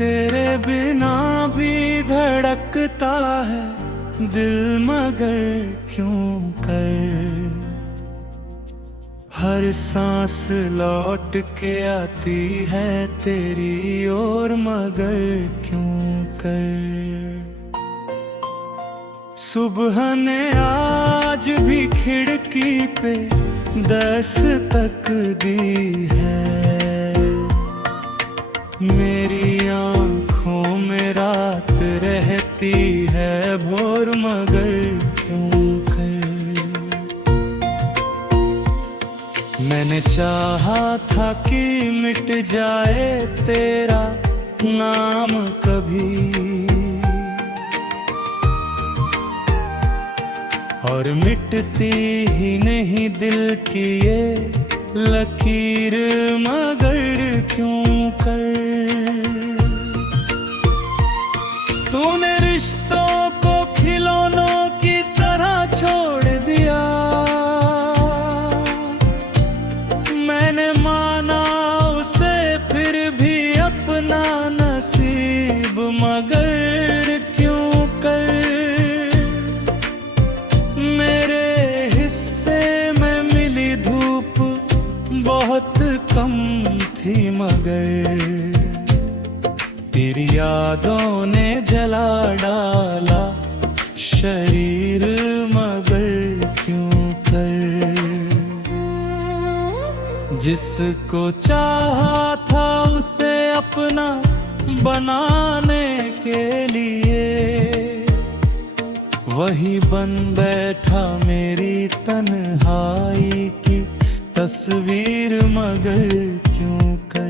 तेरे बिना भी धड़कता है दिल, मगर क्यों कर हर सांस लौट के आती है तेरी ओर, मगर क्यों कर। सुबह ने आज भी खिड़की पे दस्तक दी है, मेरी आँखों में रात रहती है भोर, मगर क्यों कर। मैंने चाहा था कि मिट जाए तेरा नाम कभी, और मिटती ही नहीं दिल की ये लकीर, मगर क्यों कर। तूने रिश्तों को खिलौनों की तरह छोड़ दिया, मैंने माना उसे फिर भी अपना नसीब, मगर क्यों कर। मेरे हिस्से में मिली धूप बहुत कम थी, मगर तेरी यादों ने जला डाला शरीर, मगर क्यों कर। जिसको चाहा था उसे अपना बनाने के लिए, वही बन बैठा मेरी तन्हाई की तस्वीर, मगर क्यों कर।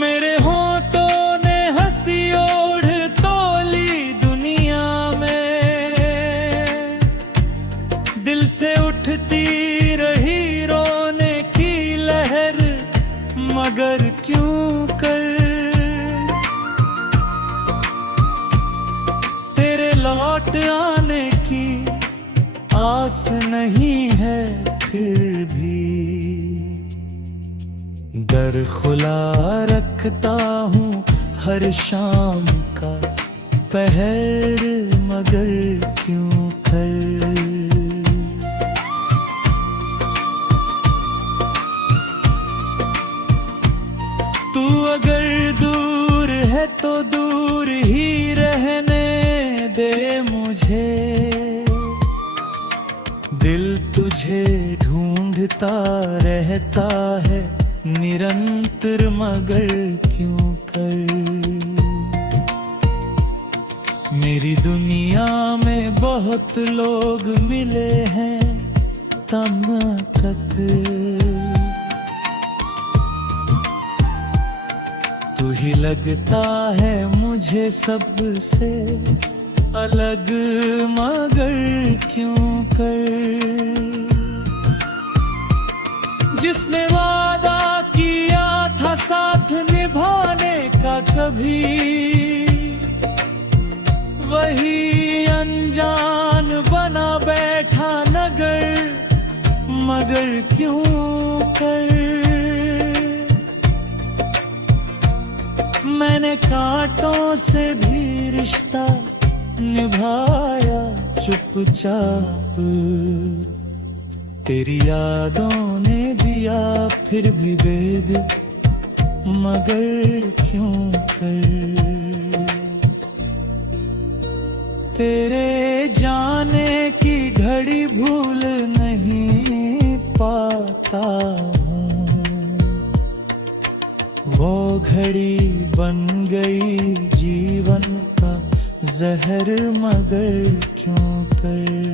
मेरे होठों ने हंसी ओढ़ तोली दुनिया में, दिल से उठती रही रोने की लहर, मगर क्यों कर। तेरे लौट आने की आस नहीं है फिर भी, दर खुला रखता हूँ हर शाम का पहर, मगर क्यों कर। तू अगर दूर है तो दूर ही रहने दे मुझे, दिल तुझे ढूंढता रहता है निरंतर, मगर क्यों कर। मेरी दुनिया में बहुत लोग मिले हैं तब तक, तू ही लगता है मुझे सबसे अलग, मगर क्यों कर। जिसने वादा किया था साथ निभाने का कभी, वही अनजान बना बैठा नगर, मगर क्यों कर। मैंने कांटों से भी रिश्ता निभाया चुपचाप, तेरी यादों ने दिया फिर भी वेद, मगर क्यों कर। तेरे जाने की घड़ी भूल नहीं पाता हूँ, वो घड़ी बन गई जीवन का जहर, मगर क्यों कर।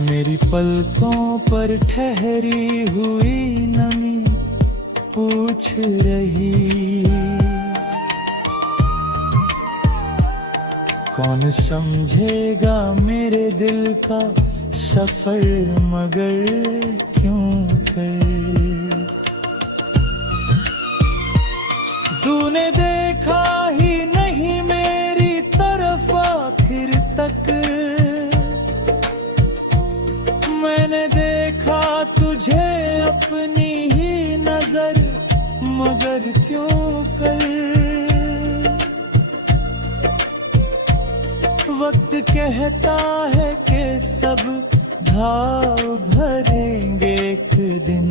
मेरी पलकों पर ठहरी हुई नमी पूछ रही, कौन समझेगा मेरे दिल का सफर, मगर क्यों कर। तूने देखा ही नहीं मेरी तरफ आखिर तक, मैंने देखा तुझे अपनी ही नजर, मगर क्यों कर। वक्त कहता है कि सब घाव भरेंगे एक दिन,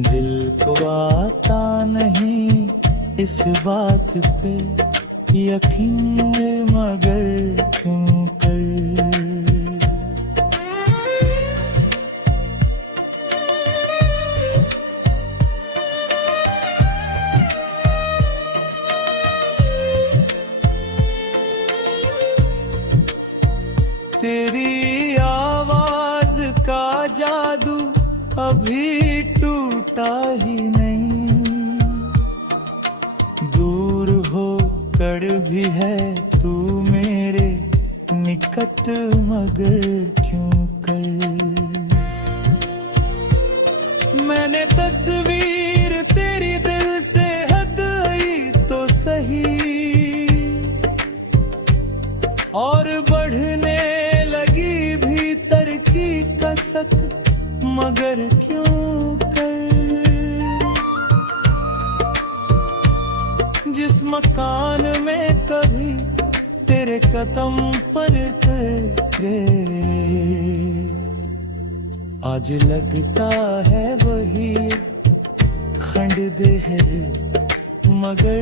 दिल को आता नहीं इस बात पे यकीन, मगर क्यों कर। तेरी आवाज का जादू अभी टूटा ही नहीं, दूर हो कर भी है तू मेरे निकट, मगर क्यों कर। मैंने तस्वीर तेरी दिल से हटाई तो सही, और बढ़ने लगी भीतर की कसक, मगर क्यों कर। जिस मकान में कभी तेरे कदम पड़ते, आज लगता है वही खंड दे है, मगर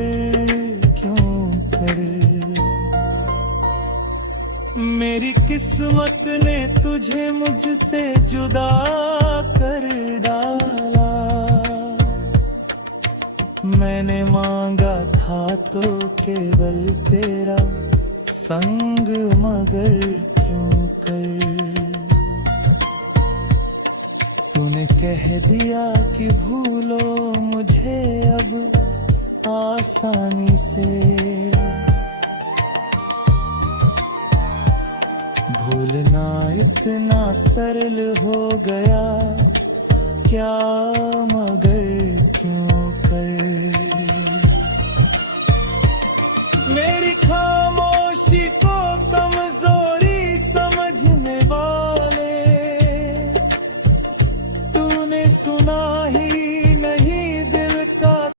क्यों कर। मेरी किस्मत ने तुझे मुझसे जुदा कर डाला, मैंने मांगा था तो केवल तेरा संग, मगर क्यों कर। तूने कह दिया कि भूलो मुझे अब आसानी से, भूलना इतना सरल हो गया क्या, मगर क्यों कर।